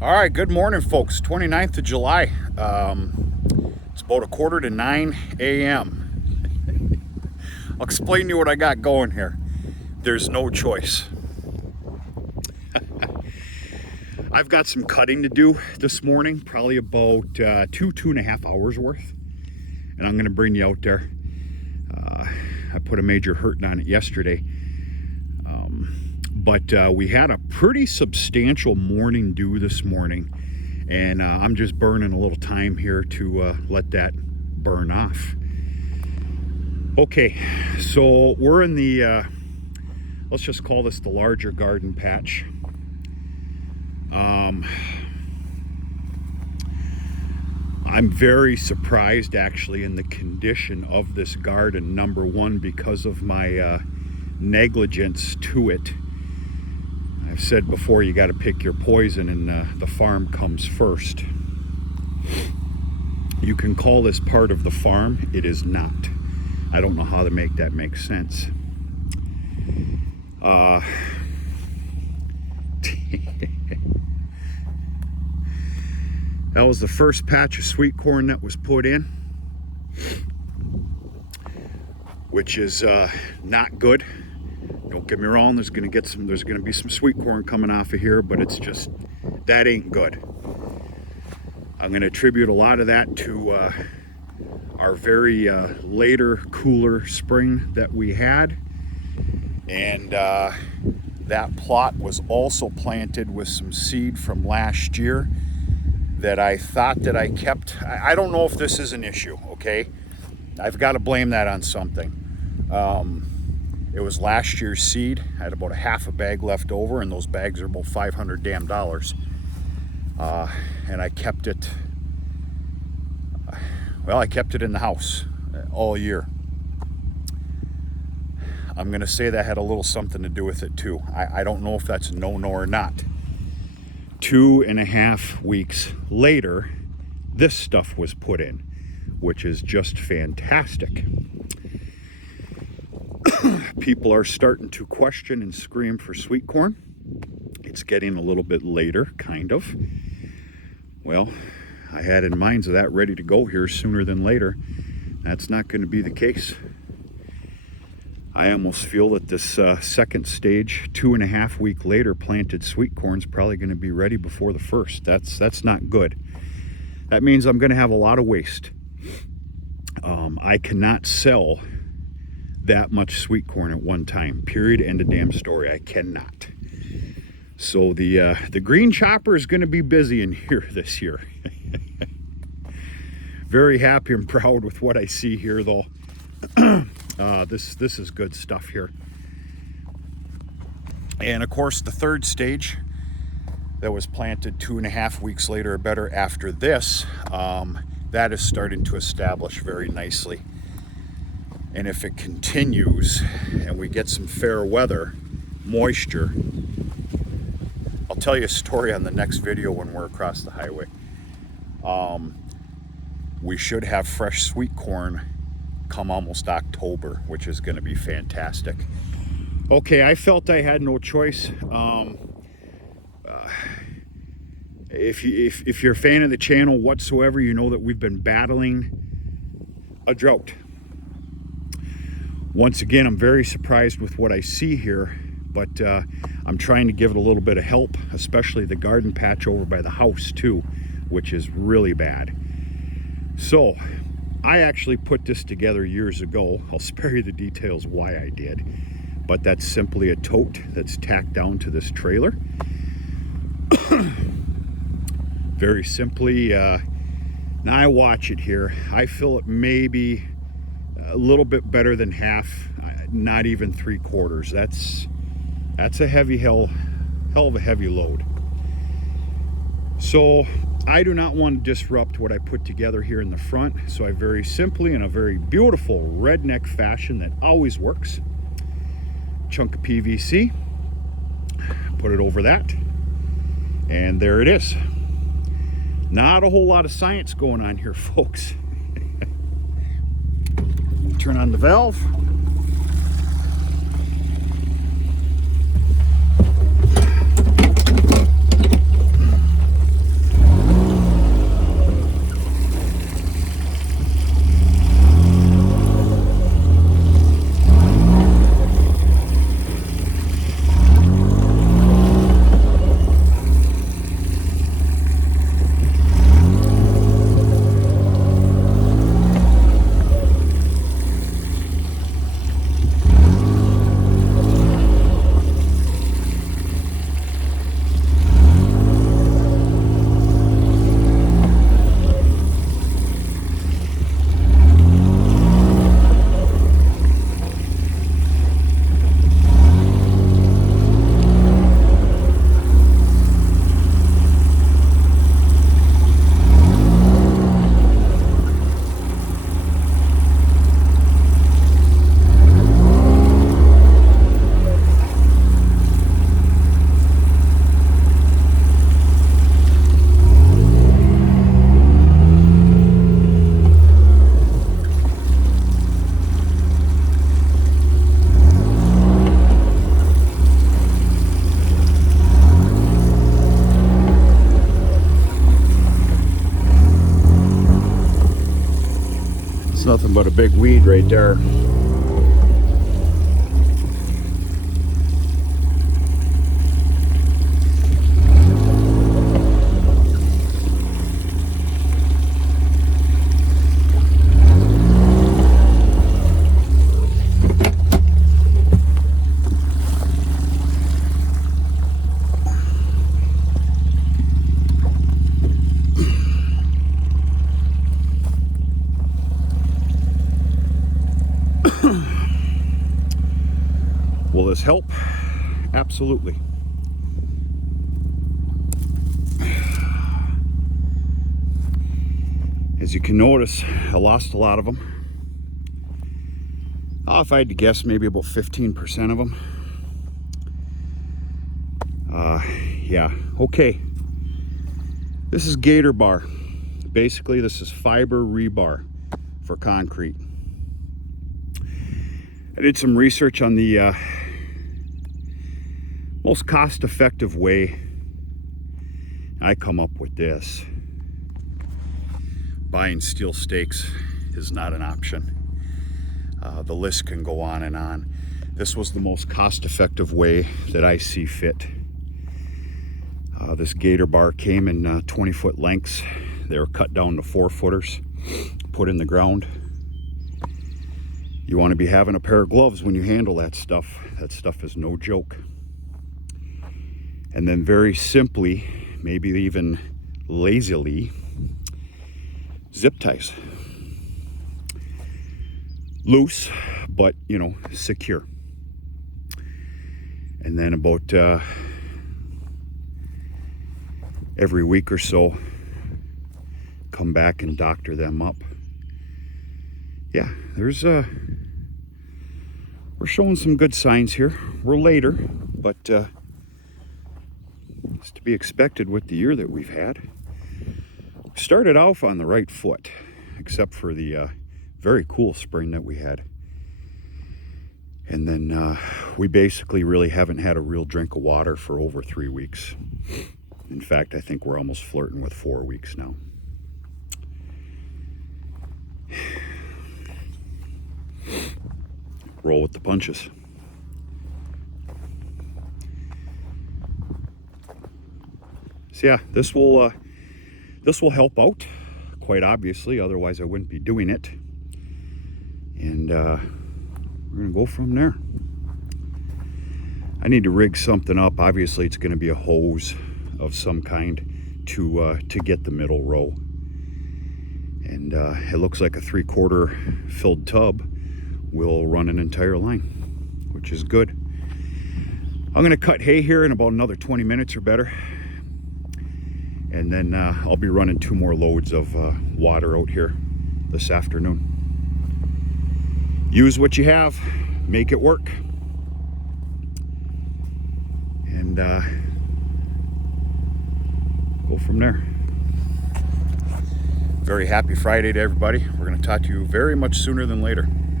All right, good morning, folks. 29th of July. It's about 8:45 a.m. I'll explain to you what I got going here. There's no choice. I've got some cutting to do this morning, probably about 2.5 hours worth. And I'm going to bring you out there. I put a major hurting on it yesterday. But we had a pretty substantial morning dew this morning, and I'm just burning a little time here to let that burn off. Okay, so we're in the, let's just call this the larger garden patch. I'm very surprised actually in the condition of this garden. Number one, because of my negligence to it. I've said before, you got to pick your poison, and the farm comes first. You can call this part of the farm. It is not. I don't know how to make that make sense. That was the first patch of sweet corn that was put in, which is not good. Don't get me wrong, there's gonna be some sweet corn coming off of here, but it's just, that ain't good. I'm gonna attribute a lot of that to our very later, cooler spring that we had. And that plot was also planted with some seed from last year that I thought that I kept. I don't know if this is an issue, okay? I've got to blame that on something. It was last year's seed. I had about a half a bag left over, and those bags are about $500 damn dollars. And I kept it, well, I kept it in the house all year. I'm gonna say that had a little something to do with it too. I don't know if that's a no-no or not. 2.5 weeks later, this stuff was put in, which is just fantastic. People are starting to question and scream for sweet corn. It's getting a little bit later, kind of. Well, I had in mind that ready to go here sooner than later. That's not going to be the case. I almost feel that this second stage, 2.5 week later, planted sweet corn is probably going to be ready before the first. That's not good. That means I'm going to have a lot of waste. I cannot sell that much sweet corn at one time. Period. End of damn story. I cannot. So the green chopper is going to be busy in here this year. Very happy and proud with what I see here, though. This is good stuff here. And of course, the third stage that was planted 2.5 weeks later or better after this, that is starting to establish very nicely. And if it continues and we get some fair weather, moisture, I'll tell you a story on the next video when we're across the highway. We should have fresh sweet corn come almost October, which is going to be fantastic. Okay, I felt I had no choice. If you're a fan of the channel whatsoever, you know that we've been battling a drought. Once again, I'm very surprised with what I see here, but I'm trying to give it a little bit of help, especially the garden patch over by the house too, which is really bad. So I actually put this together years ago. I'll spare you the details why I did, but that's simply a tote that's tacked down to this trailer. Very simply, now I watch it here. I fill it maybe a little bit better than half, not even 3/4. That's a heavy hell of a heavy load. So I do not want to disrupt what I put together here in the front, so I very simply, in a very beautiful redneck fashion that always works, chunk of PVC, put it over that, and there it is. Not a whole lot of science going on here, folks. Turn on the valve. nothing but a big weed right there. Will this help? Absolutely. As you can notice, I lost a lot of them. If I had to guess, maybe about 15% of them. Yeah, okay. This is gator bar. Basically, this is fiber rebar for concrete. I did some research on the most cost-effective way. I come up with this. Buying steel stakes is not an option. The list can go on and on. This was the most cost-effective way that I see fit. This gator bar came in 20-foot lengths. They were cut down to 4-footers, put in the ground. You want to be having a pair of gloves when you handle that stuff. That stuff is no joke. And then very simply, maybe even lazily, zip ties. Loose, but you know, secure. And then about every week or so, come back and doctor them up. Yeah, there's we're showing some good signs here. We're later, but it's to be expected with the year that we've had. Started off on the right foot, except for the very cool spring that we had. And then we basically really haven't had a real drink of water for over 3 weeks. In fact, I think we're almost flirting with 4 weeks now. Roll with the punches. So yeah, this will help out, quite obviously, otherwise I wouldn't be doing it. And we're gonna go from there. I need to rig something up. Obviously it's gonna be a hose of some kind to get the middle row. And it looks like a 3/4 filled tub will run an entire line, which is good. I'm gonna cut hay here in about another 20 minutes or better. And then I'll be running 2 more loads of water out here this afternoon. Use what you have, make it work. And go from there. Very happy Friday to everybody. We're going to talk to you very much sooner than later.